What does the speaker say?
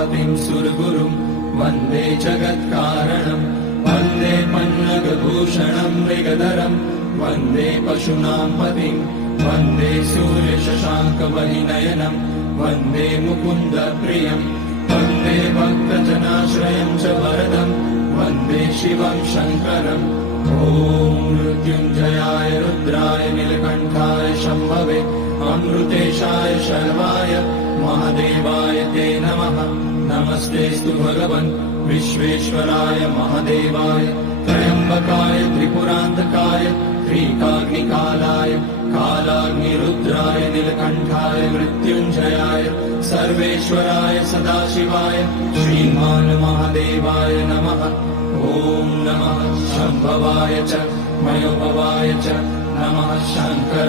उमापतिं सुरगुरुं वन्दे जगत्कारणं वन्दे पन्नगभूषणं मृगधरं वन्दे पशूनां पतिं वन्दे सूर्यशशाङ्कवलिनयनं वन्दे मुकुन्दप्रियं वन्दे भक्तजनाश्रयं च वरदं वन्दे शिवं शङ्करम् ॐ मृत्युञ्जयाय रुद्राय नीलकण्ठाय शम्भवे अमृतेशाय शर्वाय महादेवाय ते नमः। नमस्तेऽस्तु भगवन् विश्वेश्वराय महादेवाय त्र्यम्बकाय त्रिपुरान्तकाय त्रिकाग्निकालाय कालाग्निरुद्राय नीलकण्ठाय मृत्युञ्जयाय सर्वेश्वराय सदाशिवाय श्रीमान् महादेवाय नमः। ॐ नमः शम्भवाय च मयोभवाय च नमः शङ्कर